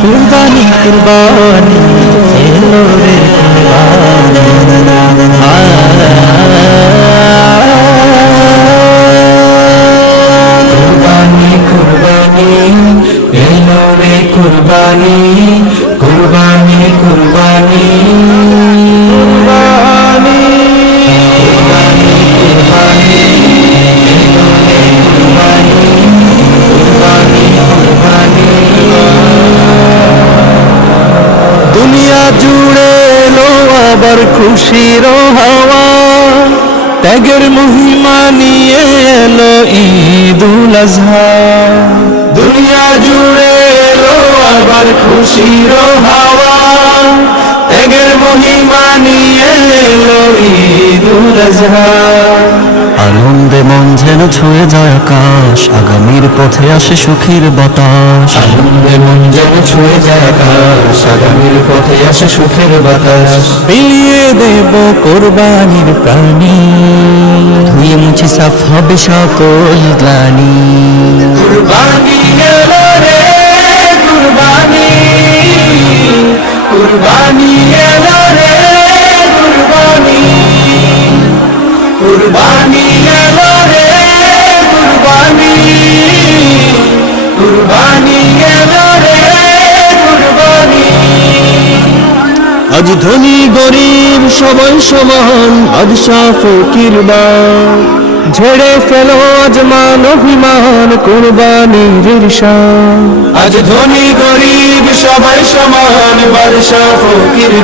কুরবানি কুরবানি এলো রে কুরবানি কুরবানি এলো রে কুরবানি কুরবানি কুরবানি দুনিয়া জুড়ে এলো আবার খুশির হাওয়া ত্যাগের মহিমা নিয়ে এলো ঈদুল আজহা দুনিয়া জুড়ে এলো আবার খুশির হাওয়া ত্যাগের মহিমা নিয়ে এলো ঈদুল আজহা আনন্দে মন যেন ছুঁয়ে যায় আকাশ আগামীর পথে আসে সুখের বাতাস আনন্দে মন যেন ছুঁয়ে যায় আকাশ আগামীর পথে আসে সুখের বাতাস বিলিয়ে দেব কোরবানির প্রাণী ধুয়ে মুছে সাফ হবে সকল গ্লানি কুরবানি এলো রে কুরবানি কুরবানি এলো রে কুরবানি কুরবানি এলো রে কুরবানি কুরবানি এলো রে কুরবানি আজ ধনী গরিব সবাই সমান বাদশা ফকির ঝেড়ে ফেলো আজ মান অভিমান কোরবানির ঈর্ষান আজ ধনী গরিব সবাই সমান বাদশা ফকির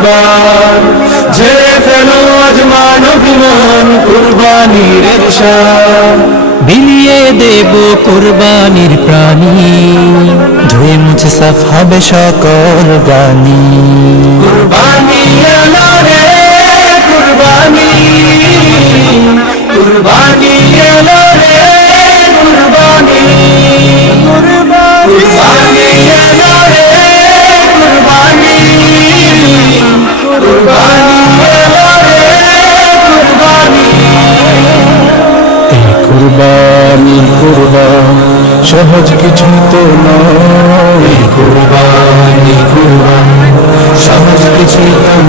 ঝেড়ে ফেলো আজ মান অভিমান কুরবানির ঈর্ষান বিলিয়ে দেব কোরবানির প্রাণী ধুয়ে মুছে সাফ হবে সকল গানি কুরবানি এলো রে কুরবানি কুরবানি এলো রে কুরবানি কুরবানি এলো রে কুরবানি কুরবানি এলো রে কুরবানি এই কুরবানি কুরবান সহজ কিছু তো নয় কুরবানি কুরবানি সহজ কিছু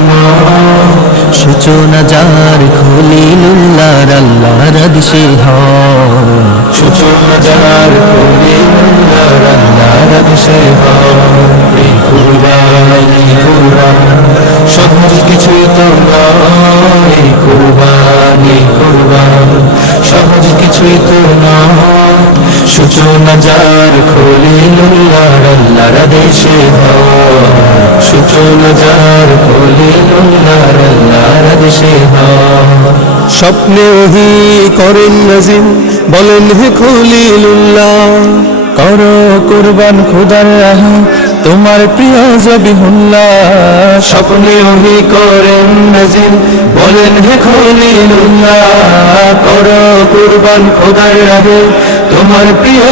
নয় সূচনা যার খলিলুল্লাহর আল্লাহর আদেশে হয় সূচনা যার খলিলুল্লাহর আল্লাহর আদেশে হয় কুরবানি কুরবানি সহজ কিছু তো নয় কুরবানি কুরবানি সহজ কিছুই তো নয় সূচনা যার খলিলুল্লাহর আল্লাহর আদেশে হয় সূচনা যার খলিলুল্লাহর আল্লাহর আদেশে হয় স্বপ্নে ওহি করেন নাজিম বলেন হে খলিলুল্লাহ করো কুরবান খোদার রাহে তোমার প্রিয় জবিহুল্লাহ স্বপ্নে ওহি করেন নাজিম বলেন হে খলিলুল্লাহ করো কুরবান খোদার রাহে তোমার প্রিয়